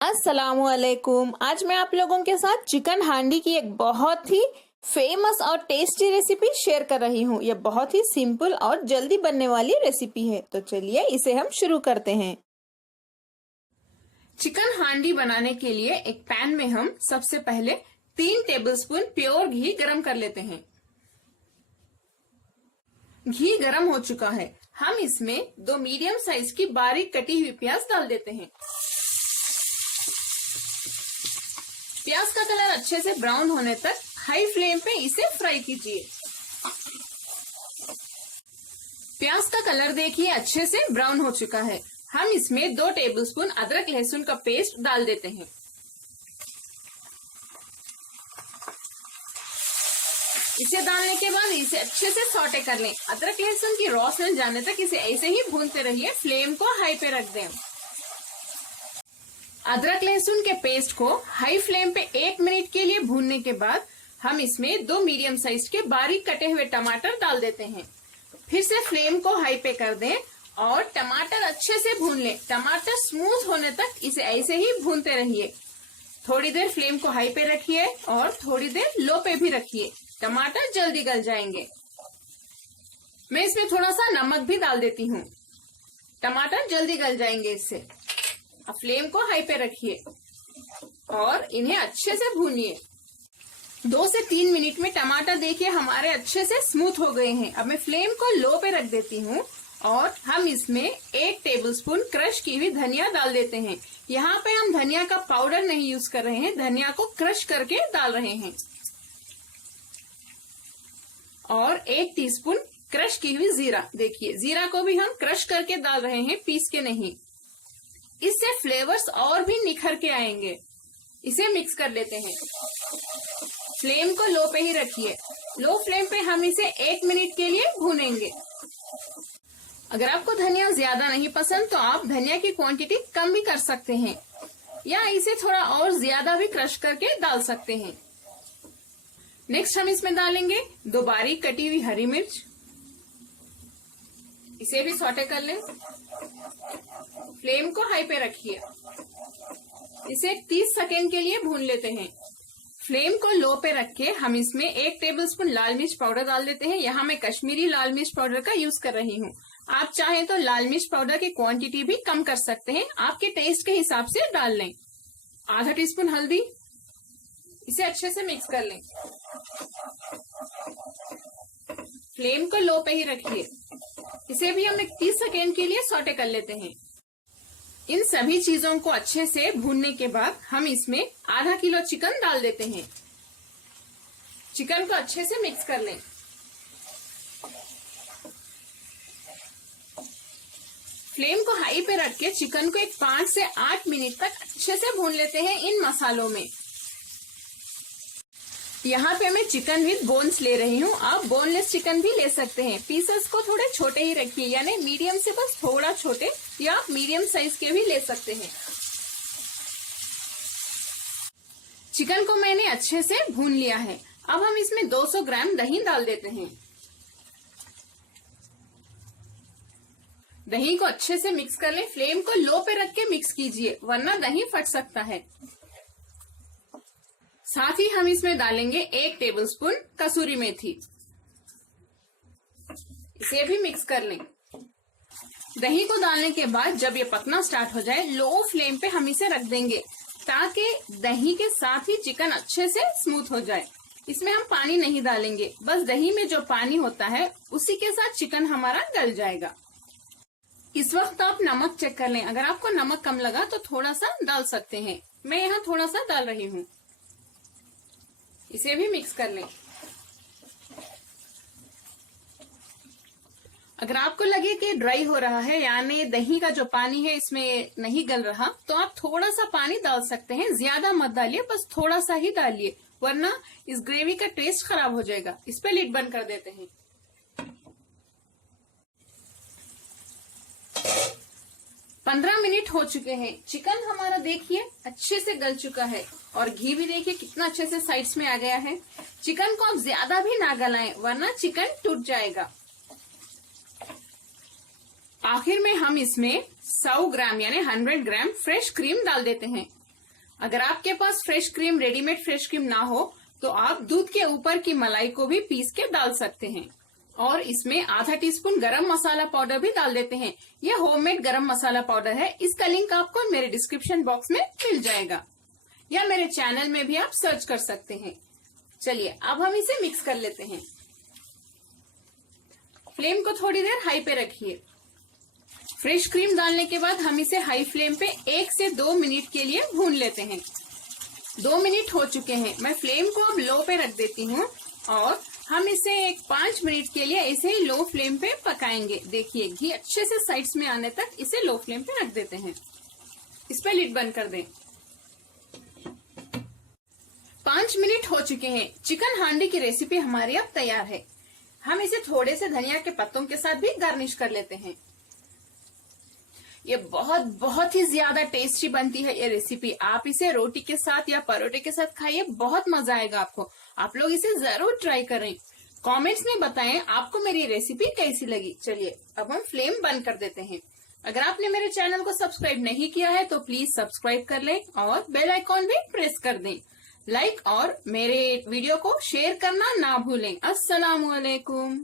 अस्सलामुअलैकुम। आज मैं आप लोगों के साथ चिकन हांडी की एक बहुत ही फेमस और टेस्टी रेसिपी शेयर कर रही हूँ। यह बहुत ही सिंपल और जल्दी बनने वाली रेसिपी है, तो चलिए इसे हम शुरू करते हैं। चिकन हांडी बनाने के लिए एक पैन में हम सबसे पहले 3 टेबलस्पून प्योर घी गरम कर लेते हैं। घी गरम हो चुका है, हम इसमें 2 मीडियम साइज की बारीक कटी हुई प्याज डाल देते हैं। प्याज का कलर अच्छे से ब्राउन होने तक हाई फ्लेम पे इसे फ्राई कीजिए। प्याज का कलर देखिए अच्छे से ब्राउन हो चुका है। हम इसमें 2 टेबलस्पून अदरक लहसुन का पेस्ट डाल देते हैं। इसे डालने के बाद इसे अच्छे से सौटे कर लें। अदरक लहसुन की रॉ स्मेल जाने तक इसे ऐसे ही भूनते रहिए। फ्लेम को हाई पे रख दें। अदरक लहसुन के पेस्ट को हाई फ्लेम पे 1 मिनट के लिए भूनने के बाद हम इसमें 2 मीडियम साइज के बारीक कटे हुए टमाटर डाल देते हैं। फिर से फ्लेम को हाई पे कर दें और टमाटर अच्छे से भून लें। टमाटर स्मूथ होने तक इसे ऐसे ही भूनते रहिए। थोड़ी देर फ्लेम को हाई पे रखिए और थोड़ी देर लो पे भी रखिए। टमाटर जल्दी गल जाएंगे। मैं इसमें थोड़ा सा नमक भी डाल देती हूँ। टमाटर जल्दी गल जाएंगे इससे। अब फ्लेम को हाई पे रखिए और इन्हें अच्छे से भूनिए। 2 से 3 मिनट में टमाटर देखिए हमारे अच्छे से स्मूथ हो गए हैं। अब मैं फ्लेम को लो पे रख देती हूँ और हम इसमें 1 टेबलस्पून क्रश की हुई धनिया डाल देते हैं। यहाँ पे हम धनिया का पाउडर नहीं यूज कर रहे हैं, धनिया को क्रश करके डाल रहे हैं। और 1 टीस्पून क्रश की हुई जीरा, देखिए जीरा को भी हम क्रश करके डाल रहे हैं, पीस के नहीं। इससे फ्लेवर्स और भी निखर के आएंगे। इसे मिक्स कर लेते हैं। फ्लेम को लो पे ही रखिए। लो फ्लेम पे हम इसे 1 मिनट के लिए भूनेंगे। अगर आपको धनिया ज्यादा नहीं पसंद तो आप धनिया की क्वांटिटी कम भी कर सकते हैं या इसे थोड़ा और ज्यादा भी क्रश करके डाल सकते हैं। नेक्स्ट हम इसमें डालेंगे 2 बारीक कटी हुई हरी मिर्च। इसे भी सौटे कर लें। फ्लेम को हाई पे रखिए। इसे 30 सेकेंड के लिए भून लेते हैं। फ्लेम को लो पे रख के हम इसमें 1 टेबलस्पून लाल मिर्च पाउडर डाल देते हैं। यहाँ मैं कश्मीरी लाल मिर्च पाउडर का यूज कर रही हूँ। आप चाहें तो लाल मिर्च पाउडर की क्वांटिटी भी कम कर सकते हैं, आपके टेस्ट के हिसाब से डाल लें। आधा टीस्पून हल्दी। इसे अच्छे से मिक्स कर लें। फ्लेम को लो पे ही रखिए। इसे भी हम 30 सेकेंड के लिए सौटे कर लेते हैं। इन सभी चीजों को अच्छे से भूनने के बाद हम इसमें आधा किलो चिकन डाल देते हैं। चिकन को अच्छे से मिक्स कर लें। फ्लेम को हाई पे रख के चिकन को 5 से 8 मिनट तक अच्छे से भून लेते हैं इन मसालों में। यहाँ पे मैं चिकन विद बोन्स ले रही हूँ। आप बोनलेस चिकन भी ले सकते हैं। पीसेस को थोड़े छोटे ही रखिए, यानी मीडियम से बस थोड़ा छोटे, या आप मीडियम साइज के भी ले सकते हैं। चिकन को मैंने अच्छे से भून लिया है। अब हम इसमें 200 ग्राम दही डाल देते हैं। दही को अच्छे से मिक्स कर लें। फ्लेम को लो पे रख के मिक्स कीजिए, वरना दही फट सकता है। साथ ही हम इसमें डालेंगे 1 टेबलस्पून कसूरी मेथी। इसे भी मिक्स कर लें। दही को डालने के बाद जब ये पकना स्टार्ट हो जाए, लो फ्लेम पे हम इसे रख देंगे ताकि दही के साथ ही चिकन अच्छे से स्मूथ हो जाए। इसमें हम पानी नहीं डालेंगे, बस दही में जो पानी होता है उसी के साथ चिकन हमारा गल जाएगा। इस वक्त आप नमक चेक कर लें। अगर आपको नमक कम लगा तो थोड़ा सा डाल सकते हैं। मैं यहाँ थोड़ा सा डाल रही हूँ। इसे भी मिक्स कर लें। अगर आपको लगे कि ड्राई हो रहा है, यानी दही का जो पानी है इसमें नहीं गल रहा, तो आप थोड़ा सा पानी डाल सकते हैं। ज्यादा मत डालिए, बस थोड़ा सा ही डालिए, वरना इस ग्रेवी का टेस्ट खराब हो जाएगा। इस पे लिड बंद कर देते हैं। 15 मिनट हो चुके हैं। चिकन हमारा देखिए अच्छे से गल चुका है और घी भी देखिए कितना अच्छे से साइड्स में आ गया है। चिकन को आप ज्यादा भी ना गलाएं, वरना चिकन टूट जाएगा। आखिर में हम इसमें 100 ग्राम यानी 100 ग्राम फ्रेश क्रीम डाल देते हैं। अगर आपके पास fresh cream, readymade fresh cream ना हो तो आप दूध के ऊपर की मलाई को भी पीस के डाल सकते हैं। और इसमें आधा टीस्पून गरम मसाला पाउडर भी डाल देते हैं। यह होममेड गरम मसाला पाउडर है। इसका लिंक आपको मेरे डिस्क्रिप्शन बॉक्स में मिल जाएगा या मेरे चैनल में भी आप सर्च कर सकते हैं। चलिए अब हम इसे मिक्स कर लेते हैं। फ्लेम को थोड़ी देर हाई पे रखिए। फ्रेश क्रीम डालने के बाद हम इसे हाई फ्लेम पे 1 से 2 मिनट के लिए भून लेते हैं। 2 मिनट हो चुके हैं। मैं फ्लेम को अब लो पे रख देती हूँ और हम इसे 5 मिनट के लिए ऐसे ही लो फ्लेम पे पकाएंगे। देखिए घी अच्छे से साइड्स में आने तक इसे लो फ्लेम पे रख देते हैं। इस पे लिड बंद कर दें। 5 मिनट हो चुके हैं। चिकन हांडी की रेसिपी हमारी अब तैयार है। हम इसे थोड़े से धनिया के पत्तों के साथ भी गार्निश कर लेते हैं। ये बहुत ही ज्यादा टेस्टी बनती है ये रेसिपी। आप इसे रोटी के साथ या परोठे के साथ खाइए, बहुत मजा आएगा आपको। आप लोग इसे जरूर ट्राई करें। कमेंट्स में बताएं आपको मेरी रेसिपी कैसी लगी। चलिए अब हम फ्लेम बंद कर देते हैं। अगर आपने मेरे चैनल को सब्सक्राइब नहीं किया है तो प्लीज सब्सक्राइब कर लें और बेल आइकॉन भी प्रेस कर दें। लाइक और मेरे वीडियो को शेयर करना ना भूलें। अस्सलामुअलैकुम।